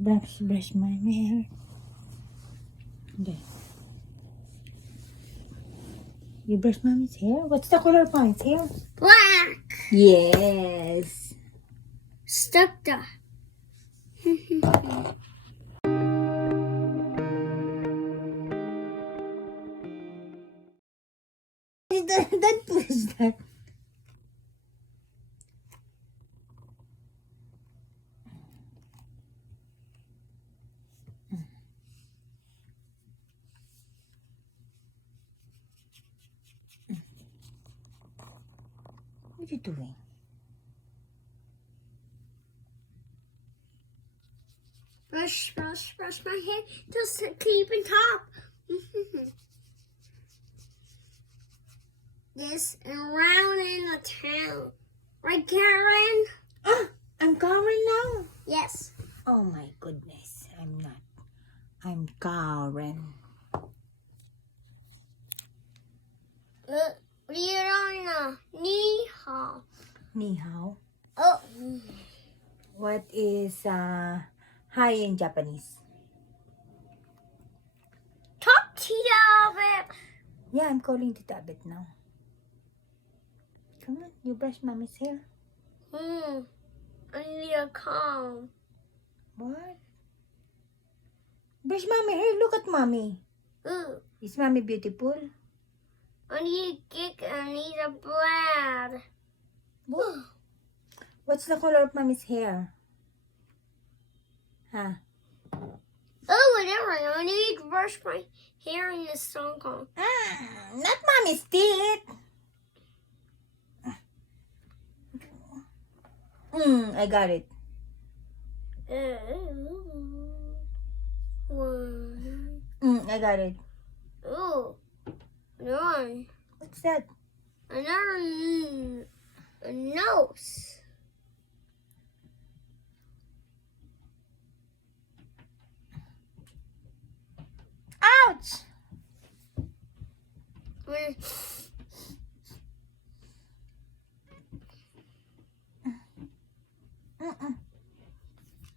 brush my hair. Okay. You brush mommy's hair? What's the color of mommy's hair? Black. Yes. Stuck that. Don't push that. What are you doing? Brush my hair just to keep it top. This around in the town. Right, Karen? I'm Karen now? Yes. Oh my goodness. I'm not. I'm Karen. What are you doing now? Ni hao. Ni hao. Oh. What is hi in Japanese? Talk to you, babe. Yeah, I'm calling Tita Abet now. Come on, you brush mommy's hair. I need a comb. What? Brush mommy hair. Look at mommy. Ooh. Is mommy beautiful? I need a blad. What? What's the color of mommy's hair? Huh? Oh, whatever. I need to brush my hair in this stone comb. Not mommy's teeth. I got it. One. I got it. Ooh. One. What's that? Another a nose. Ouch!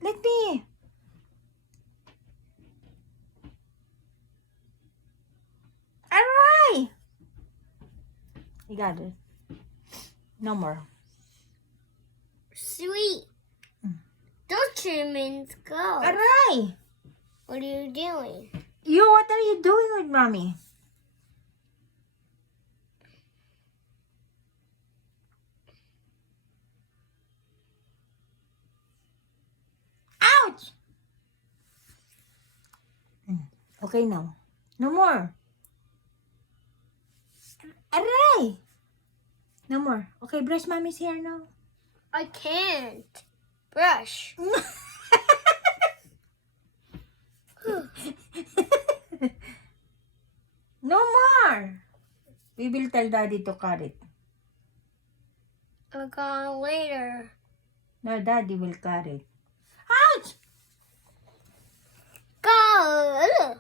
Let me. Alright. You got it. No more. Sweet. Those treatments go. Alright. What are you doing? What are you doing with mommy? Ouch! Okay now. No more. Aray! No more. Okay, brush mommy's hair now. I can't. Brush. No more. We will tell daddy to cut it. I'll go later. No, daddy will cut it. Ouch! Go.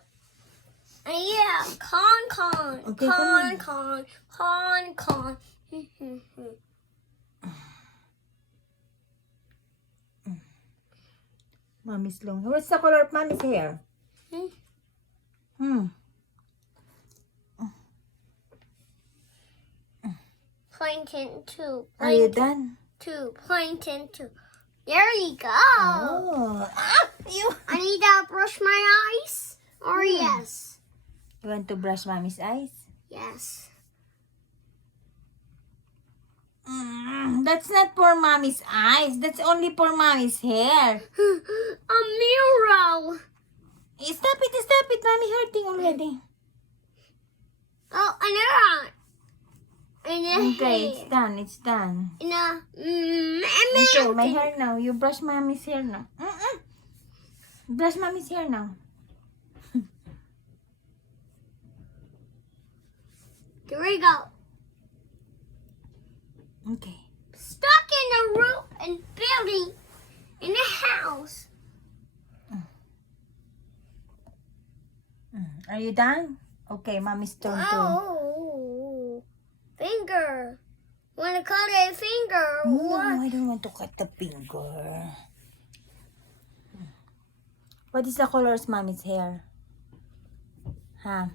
Yeah, con. Okay, come on. Con. Mommy's long. What's the color of mommy's hair? Plankton 2. Are you done? 2. Plankton 2. There you go. Oh. I need to brush my eyes. Or yes. You want to brush mommy's eyes? Yes. That's not for mommy's eyes. That's only for mommy's hair. A mural. Stop it. Mommy hurting already. Oh, another one. Okay, it's done. Okay, my hair now. You brush mommy's hair now. Brush mommy's hair now. Here we go. Okay. Stuck in the roof and building in the house. Are you done? Okay, mommy's turn too. Oh, finger. Want to cut a finger? No, What? I don't want to cut the finger. What is the color of mommy's hair? Huh?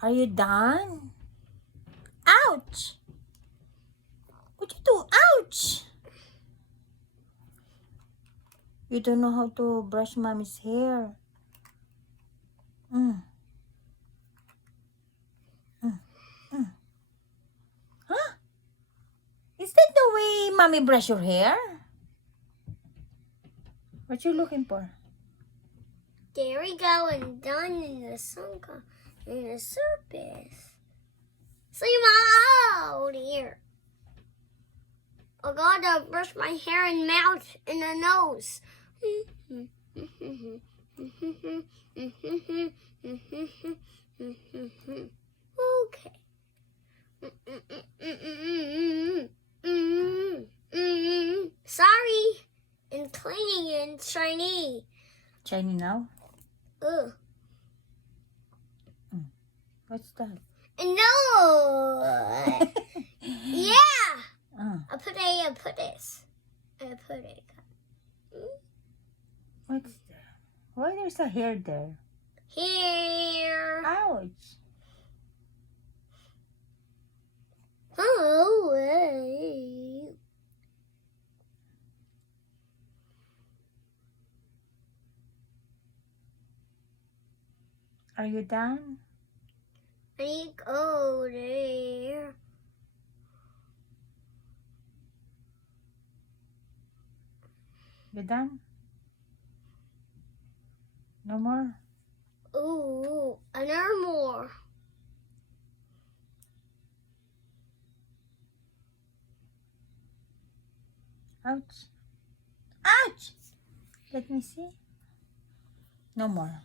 Are you done? Ouch! What you do? Ouch! You don't know how to brush mommy's hair. Mm. Huh? Is that the way mommy brush your hair? What you looking for? There we go, and done in the surface. See my out here. I gotta brush my hair and mouth and the nose. Okay. Sorry. And cleaning and shiny. Shiny now? Ugh. What's that? No. Yeah. I put this. I put it. What's that? Why there's a hair there? Here. Ouch. Oh, wait. Are you done? I go there. You done? No more? Ooh, another more. Ouch. Ouch! Let me see. No more.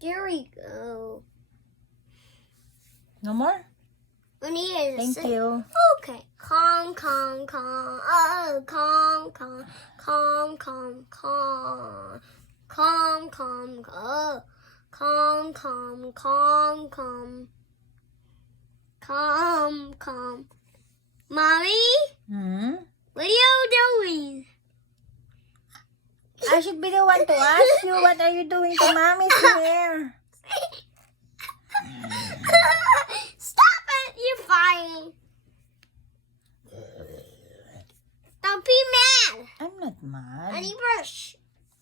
There we go. No more? We need Thank you. Okay. Calm. Oh, calm. Calm. Oh, calm. Mommy, what are you doing? I should be the one to ask you, what are you doing to mommy's hair? Stop it! You're fine. Don't be mad. I'm not mad. I need brush.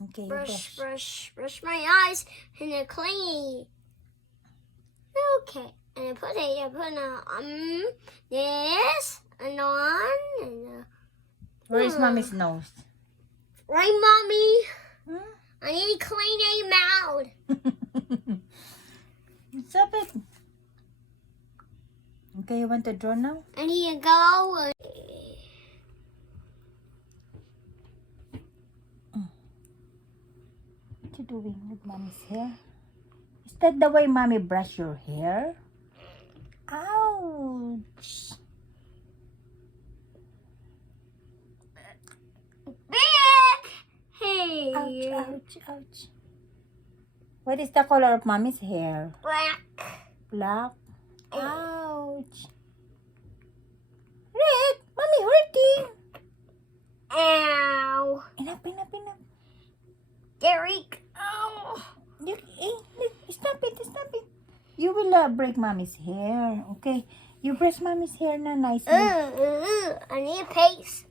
Okay, Brush my eyes and they're clean. Okay, and I put this and on and where is mommy's nose? right, mommy. I need to clean your mouth. Stop it. Okay, you want to draw now? I need to go. What you doing with mommy's hair? Is that the way mommy brush your hair? Ouch! Hey. Ouch. What is the color of mommy's hair? Black. Ouch. Red, mommy hurting. Ow. Enough. Derek. Oh. Stop it. You will break mommy's hair. Okay. You brush mommy's hair na nicely. I need paste.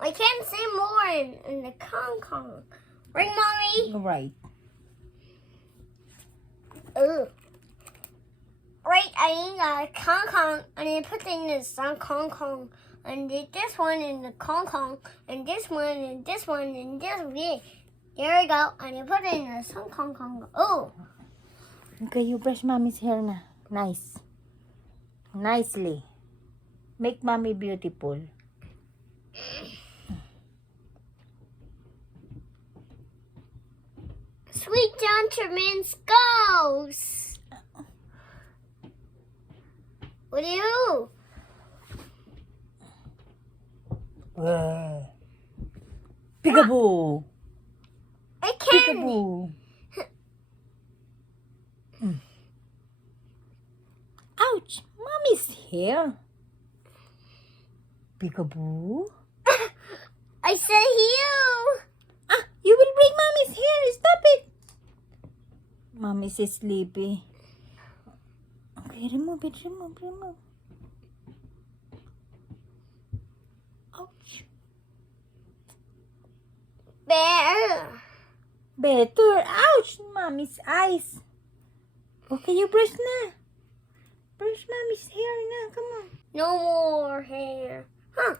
I can't see more in the Kong. Right, mommy? Right. Right, I need a Kong. I need to put in this Kong. And this one in the Kong. And this one and this one and this one. There we go. I need to put in this Kong. Oh. Okay, you brush mommy's hair na. Nice. Nicely. Make mommy beautiful. Sweet gentleman's ghost. What do you? Peekaboo. I can't. Peekaboo. Ouch. Mommy's hair. Peekaboo? I said you. Ah, you will break mommy's hair. Stop it. Mommy's sleepy. Okay, remove it. Remove. Ouch. Better. Ouch. Mommy's eyes. Okay, you brush na. Brush mommy's hair na. Come on. No more hair. Huh.